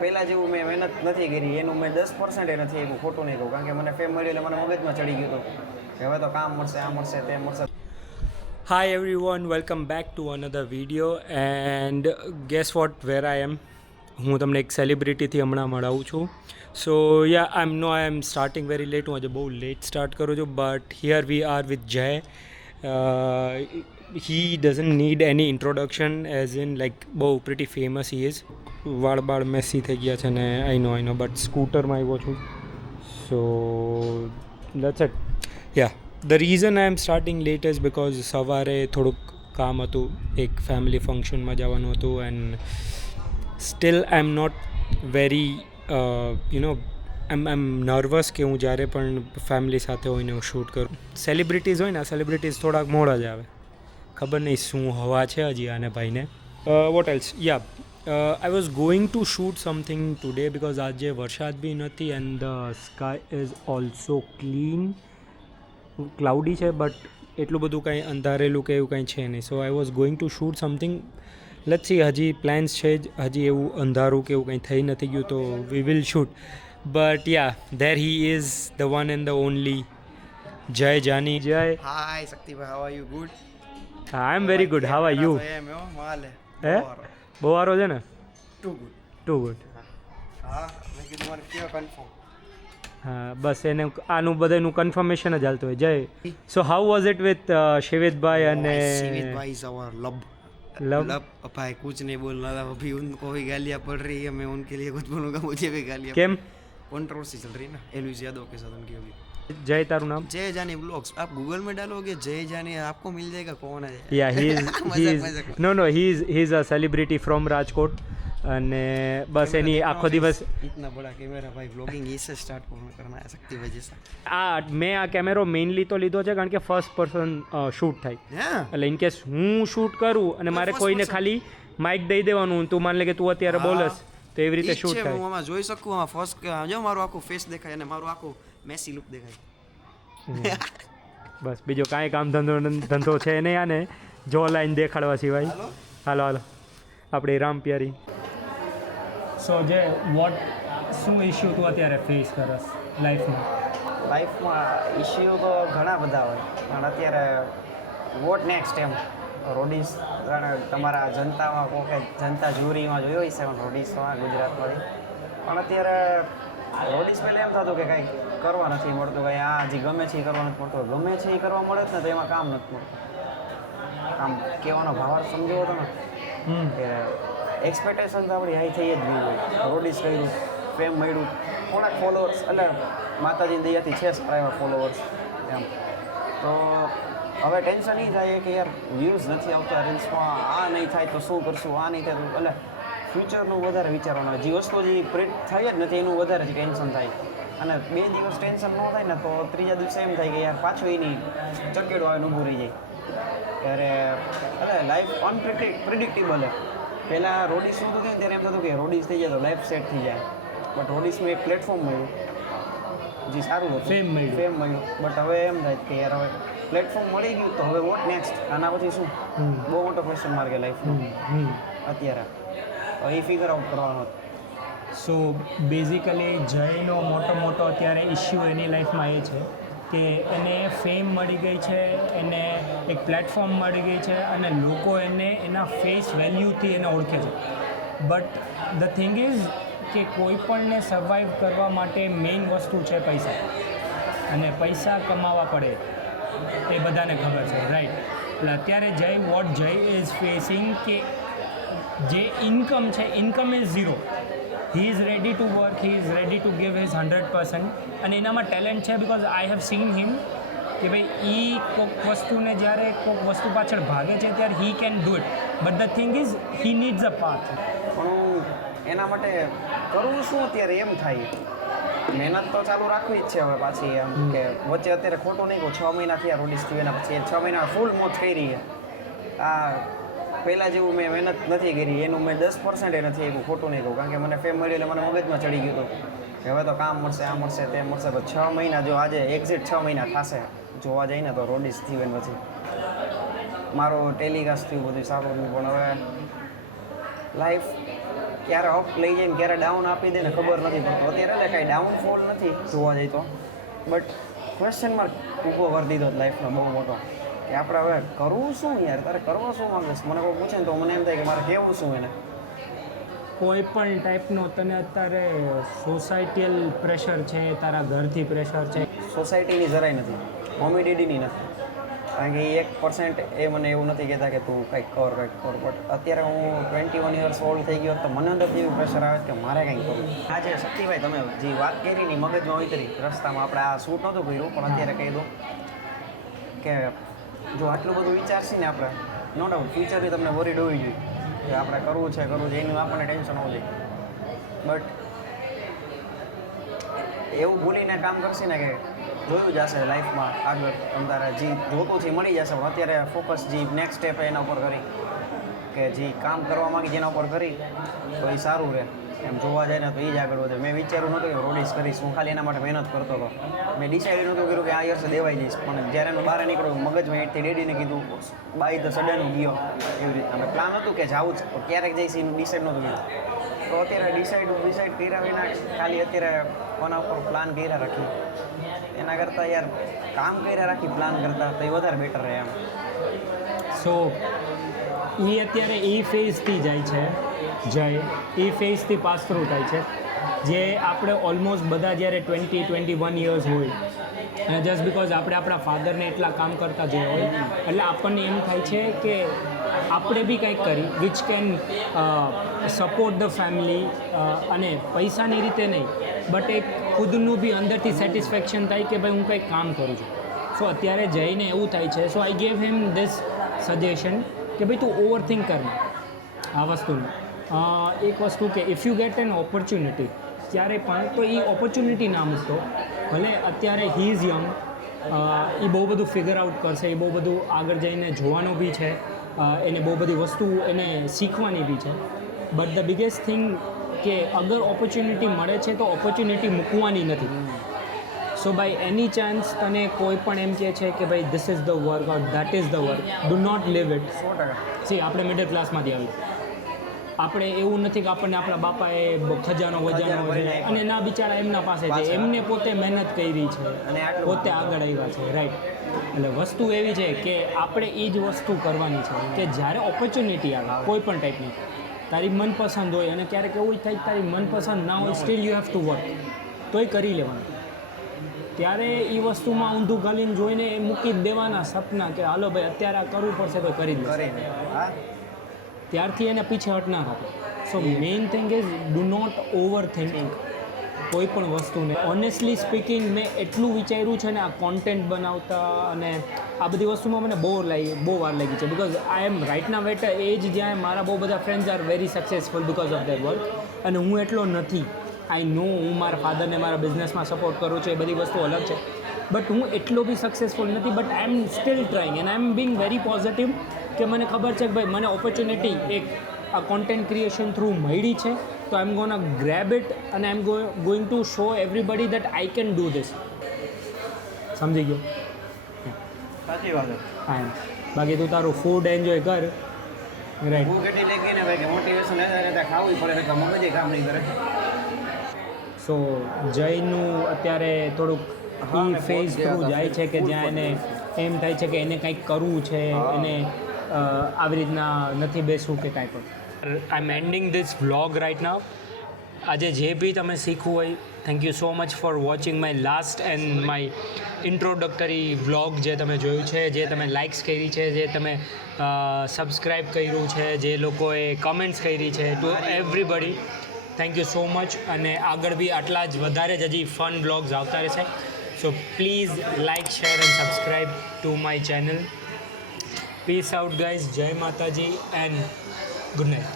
પહેલાં જેવું મેં મહેનત નથી કરી, એનું મેં 10% નથી આપ્યું, ખોટું નહીં કહું, કારણ કે મને ફેમ મળ્યું એટલે મને મગજમાં ચડી ગયું હતું કે હવે તો કામ મળશે, આ મળશે, તે મળશે. Hi everyone, welcome back to another video and guess what, where I am. હું તમને એક સેલિબ્રિટીથી હમણાં મળાવું છું. So ya I am starting very late. હું આજે બહુ લેટ સ્ટાર્ટ કરું છું, but here we are with Jay. He doesn't need any introduction as in like બહુ પ્રિટી ફેમસ હી ઇઝ. વાળ મેસી થઈ ગયા છે ને આઈ નો બટ સ્કૂટરમાં આવ્યો છું. So let's eat. Yeah the reason I am starting late is because સવારે થોડુંક કામ હતું, એક ફેમિલી ફંક્શનમાં જવાનું હતું and still I am not very I am nervous કે હું જ્યારે પણ ફેમિલી સાથે હોય ને હું શૂટ કરું. સેલિબ્રિટીઝ હોય ને, સેલિબ્રિટીઝ થોડાક મોડા જ આવે, ખબર નહીં શું હવા છે હજી આને ભાઈને. What else, I was going to shoot something today because આજે વરસાદ બી નથી and the sky is also clean. Cloudy છે બટ એટલું બધું કાંઈ અંધારેલું કે એવું કાંઈ છે નહીં. So I was going to shoot something. Let's see, હજી પ્લાન્સ છે જ, હજી એવું અંધારું કે એવું કંઈ થઈ નથી ગયું તો we will shoot. But ya, there he is the one and the only Jay Jani. Jay. Hi Shaktibhai, how are you? Good. I am very good. How are you? એમ હો માલે હે બહુ સારો છે ને? Too good. હા, મેં કીધું મને કેવો કન્ફર્મ. હા બસ એને આનું બધાનું કન્ફર્મેશન જ હાલતું હોય. Jay, so how was it with શિવેતભાઈ અને शिवित इज आवर लब भाई, कुछ नहीं बोलना था अभी, उनको भी गालियाँ पड़ रही है, मैं उनके लिए कुछ बोलूँगा, मुझे भी गालियाँ. કેમ? कंट्रोवर्सी चल रही है ना एलविस यादव के साथ उनकी अभी. જય, તારું નામ? जय जानी ब्लॉग्स, आप गूगल में डालोगे जय जानी, आपको मिल जाएगा कौन है. Ya he is no he is a celebrity from Rajkot અને બસ એની આખો દિવસ इतना बड़ा कैमरा भाई, व्लॉगिंग इससे स्टार्ट करना है शक्ति वजह से. મેં આ કેમેરો મેઇનલી તો લીધો છે કારણ કે ફર્સ્ટ પર્સન શૂટ થાય, હા એટલે ઇન કેસ હું શૂટ કરું અને મારે first કોઈને person. ખાલી માઇક દઈ દેવાનું, તું માન લે કે તું અત્યારે બોલસ તો એવી રીતે શૂટ હું થાય. આમાં જોઈ શકું, આમાં ફર્સ્ટ જો મારું આખું ફેસ દેખાય અને મારું આખું મેસી લુક દેખાય. બસ બીજો કાંઈ કામ ધંધો છે નહીં આને જો લાઈન દેખાડવા સિવાય. હાલો. હાલો હાલો આપણી રામ પ્યારી. સો જે વોટ શું ઇશ્યુ તું અત્યારે ફેસ કરસ લાઈફમાં ઇશ્યુ તો ઘણા બધા હોય, પણ અત્યારે વોટ નેક્સ્ટ એમ રોડીસ તમારા જનતામાં કોઈ જનતા જ્યુરીમાં જોયો હશે પણ રોડીસમાં ગુજરાતમાંથી, પણ અત્યારે રોડીસ પહેલાં એમ થતું કે કાંઈ કરવા નથી મળતું, કાંઈ આ હજી ગમે છે એ કરવા નથી મળતું. ગમે છે એ કરવા મળે જ ને તો એમાં કામ નથી મળતું. કામ કહેવાનો ભાવાર્થ સમજો તમે કે એક્સપેક્ટેશન તો આપણી હાઈ થઈ જ નહીં હોય. રોડીસ કર્યું, ફેમ મળ્યું, થોડાક ફોલોઅર્સ, એટલે માતાજીની દયાથી છે પ્રાઇવેટ ફોલોઅર્સ એમ, તો હવે ટેન્શન એ થાય કે યાર વ્યૂઝ નથી આવતા રીલ્સમાં, આ નહીં થાય તો શું કરશું, આ નહીં થાય તો, એટલે ફ્યુચરનું વધારે વિચારવાનું. જે વસ્તુ જે પ્રિન્ટ થઈ જ નથી એનું વધારે જ ટેન્શન થાય, અને 2 દિવસ ટેન્શન ન થાય ને તો ત્રીજા દિવસે એમ થાય કે યાર પાછું એની ચકેડો આવીને ઊભું રહી જાય. ત્યારે એટલે લાઈફ અનપ્રિડિક્ટેબલ. પહેલાં રોડીસ શું થતું ત્યારે એમ થતું કે રોડીસ થઈ જાય તો લાઈફ સેટ થઈ જાય, બટ રોડીસમાં એક પ્લેટફોર્મ મળ્યું જે સારું હતું, ફેમ મળ્યું. બટ હવે એમ થાય કે યાર હવે પ્લેટફોર્મ મળી ગયું તો હવે વોટ નેક્સ્ટ, આના પછી શું? બહુ મોટો ક્વેશ્ચન માર્ક છે લાઈફમાં અત્યારે, એ ફિગર આઉટ કરવાનો. સો બેઝિકલી જયનો મોટો અત્યારે ઇશ્યુ એની લાઈફમાં એ છે કે એને ફેમ મળી ગઈ છે, એને એક પ્લેટફોર્મ મળી ગઈ છે અને લોકો એને એના ફેસ વેલ્યુથી એને ઓળખે છે. બટ ધ થિંગ ઇઝ કે કોઈ પણને સર્વાઈવ કરવા માટે મેઇન વસ્તુ છે પૈસા, અને પૈસા કમાવા પડે એ બધાને ખબર છે, રાઈટ? એટલે અત્યારે જય ઇઝ ફેસિંગ કે જે ઇન્કમ છે, income is zero. He is ready to work, he is ready to give his 100%, અને એનામાં ટેલેન્ટ છે બિકોઝ આઈ હેવ સીન હિમ કે ભાઈ એ કોઈક વસ્તુને જ્યારે કોઈક વસ્તુ પાછળ ભાગે છે ત્યારે he can do it, but the thing is he needs a path. પણ એના માટે કરવું શું અત્યારે એમ થાય, મહેનત તો ચાલુ રાખવી જ છે હવે પાછી, એમ કે વચ્ચે અત્યારે ખોટું નહીં કહું 6 મહિના થયા રોડીસ થયું, એના પછી 6 મહિના ફૂલ મોજ થઈ રહી છે. આ પહેલાં જેવું મેં મહેનત નથી કરી, એનું મેં 10% નથી આપ્યું, ખોટું નહીં કહું, કારણ કે મને ફેમ મળ્યું એટલે મને મગજમાં ચડી ગયું હતું કે હવે તો કામ મળશે, આ મળશે, તે મળશે. તો 6 મહિના જો આજે એક્ઝિટ 6 મહિના થશે જોવા જઈને તો રોડીસ થયું ને પછી મારો ટેલિકાસ્ટ થયું, બધું સારું, પણ હવે લાઈફ ક્યારે અપ લઈ જાય ને ક્યારે ડાઉન આપી દે ને ખબર નથી પડતું. અત્યારે એટલે કાંઈ ડાઉનફોલ નથી જોવા જઈએ તો, બટ ક્વેશ્ચન માર્ક ઊભો કરી દીધો લાઈફનો બહુ મોટો, કે આપણે હવે કરવું શું યાર, તારે કરવા શું માંગે છે? મને કોઈ પૂછે ને તો મને એમ થાય કે મારે કહેવું શું એને. કોઈ પણ ટાઈપનો તને અત્યારે સોસાયટીયલ પ્રેશર છે, તારા ઘરથી પ્રેશર છે? સોસાયટીની જરાય નથી, મમ્મી ડેડીની નથી. કારણ કે 1% એ મને એવું નથી કહેતા કે તું કંઈક કર. બટ અત્યારે હું 21 યર્સ ઓલ્ડ થઈ ગયો તો મને અંદરથી એવું પ્રેશર આવે છે કે મારે કંઈક કરવું. આજે શક્તિભાઈ તમે જે વાત કરી ની મગજમાં ઉતરી રસ્તામાં, આપણે આ શૂટ નહોતું કર્યું પણ અત્યારે કહી દઉં કે જો આટલું બધું વિચારશી ને આપણે, નો ડાઉટ ફ્યુચરની તમને વરીડ હોવી જોઈએ કે આપણે કરવું છે એનું આપણને ટેન્શન હોવું જોઈએ. બટ એવું ભૂલીને કામ કરશે ને કે જોયું જશે લાઈફમાં આગળ તમારે જે જોતું છે મળી જશે, પણ અત્યારે ફોકસ જે નેક્સ્ટ સ્ટેપ એના ઉપર કરી કે જે કામ કરવા માંગી જેના ઉપર કરી તો એ સારું રહે. એમ જોવા જાય ને તો એ જ આગળ વધે. મેં વિચાર્યું નહોતું કે રોડીસ કરીશ, હું ખાલી એના માટે મહેનત કરતો હતો. મેં ડિસાઇડ નહોતું કર્યું કે આ યર્સે દેવાઈ જઈશ, પણ જ્યારે એનું બહાર નીકળ્યું મગજમાં એટલી ડેડીને કીધું બાય ધ સડન ગયો એવી રીતના. મેં પ્લાન હતું કે જાવું જ ક્યારેક જઈશ એનું ડિસાઇડ નહોતું કર્યું. તો અત્યારે ડિસાઇડ કર્યા વિના ખાલી અત્યારે કોના ઉપર પ્લાન કર્યા રાખી, એના કરતાં યાર કામ કર્યા રાખી પ્લાન કરતાં તો એ વધારે બેટર રહે એમ. સો એ અત્યારે એ ફેઝથી જાય છે, એ ફેઝથી પાસ થ્રુ થાય છે, જે આપણે ઓલમોસ્ટ બધા જ્યારે 20-21 યર્સ હોય અને જસ્ટ બિકોઝ આપણે આપણા ફાધરને એટલા કામ કરતા જોયા હોય એટલે આપણને એમ થાય છે કે આપણે બી કંઈક કરી which can support the family, અને પૈસાની રીતે નહીં બટ એક ખુદનું બી અંદરથી સેટિસ્ફેક્શન થાય કે ભાઈ હું કંઈક કામ કરું છું. સો અત્યારે જઈને એવું થાય છે, so I gave him this suggestion કે ભાઈ તું ઓવરથિંક કર આ વસ્તુનું. એક વસ્તુ કે if you get N opportunity ત્યારે પણ તો એ ઓપોર્ચ્યુનિટી ના મૂકતો. ભલે અત્યારે હી ઇઝ યંગ, એ બહુ બધું ફિગર આઉટ કરશે, એ બહુ બધું આગળ જઈને જોવાનું બી છે, એને બહુ બધી વસ્તુ એને શીખવાની બી છે. બટ ધ બિગેસ્ટ થિંગ કે અગર ઓપોર્ચ્યુનિટી મળે છે તો ઓપોર્ચ્યુનિટી મૂકવાની નથી. સો બાય એની ચાન્સ તને કોઈ પણ એમ કહે છે કે ભાઈ this is the work or that is the work, do not leave it. 100%. See આપણે મિડલ ક્લાસમાંથી આવી, આપણે એવું નથી કે આપણને આપણા બાપાએ ખજાનો વજાનો છે અને ના બિચારા એમના પાસે છે, એમને પોતે મહેનત કરી છે અને આટલું પોતે આગળ આવ્યા છે, રાઈટ. એટલે વસ્તુ એવી છે કે આપણે એ જ વસ્તુ કરવાની છે કે જ્યારે ઓપોર્ચ્યુનિટી આવે કોઈ પણ ટાઈપની, તારી મનપસંદ હોય અને ક્યારેક એવું થાય તારી મનપસંદ ના હોય, steel you have to work, તોય કરી લેવાનું. ત્યારે એ વસ્તુમાં ઊંધું ગાલીને જોઈને એ મૂકી જ દેવાના સપના કે હાલો ભાઈ અત્યારે આ કરવું પડશે તો કરી દે, ત્યારથી એને પીછે હટ ના થતો. So main thing is do not over think કોઈ પણ વસ્તુને. ઓનેસ્ટલી સ્પીકિંગ મેં એટલું વિચાર્યું છે ને આ કોન્ટેન્ટ બનાવતા અને આ બધી વસ્તુમાં મને બહુ વાર લાગી છે, બિકોઝ આઈ એમ રાઇટ ના વેટ એજ જ્યાં મારા બહુ બધા friends are very successful because of their work, અને હું એટલો નથી. આઈ નો હું મારા ફાધરને મારા બિઝનેસમાં સપોર્ટ કરું છું, એ બધી વસ્તુ અલગ છે, બટ હું એટલો બી સક્સેસફુલ નથી. But I am still trying and I am being very positive કે મને ખબર છે કે ભાઈ મને ઓપોર્ચ્યુનિટી એક આ કોન્ટેન્ટ ક્રિએશન થ્રુ મળી છે, તો આઈ એમ ગોના ગ્રેબ ઇટ અને I am going to show everybody that I can do this. સમજી ગયો? સાચી વાત છે. હા એમ. બાકી તું તારું ફૂડ એન્જોય કર, રાઈટ. ભૂખ એટલી લાગી ને ભાઈ કે મોટિવેશન ખાવું પડે તો મગજે કામ નહીં કરે. સો જયનું અત્યારે થોડુંક એ ફેઝ થ્રુ જાય છે કે જ્યાં એને એમ થાય છે કે એને કંઈક કરવું છે, એને આવી રીતના નથી બેસવું કે કાંઈ પણ. I am ending this vlog right now. આજે જે બી તમે શીખવું હોય, thank you so much for watching my last and my introductory vlog. જે તમે જોયું છે, જે તમે લાઇક્સ કરી છે, જે તમે સબસ્ક્રાઈબ કર્યું છે, જે લોકોએ કમેન્ટ્સ કરી છે, two everybody thank you so much. અને આગળ બી આટલા જ વધારે જ હજી ફન વ્લોગ્સ આવતા રહેશે. So please like, share and subscribe to my channel. Peace out guys. Jai Mataji and good night.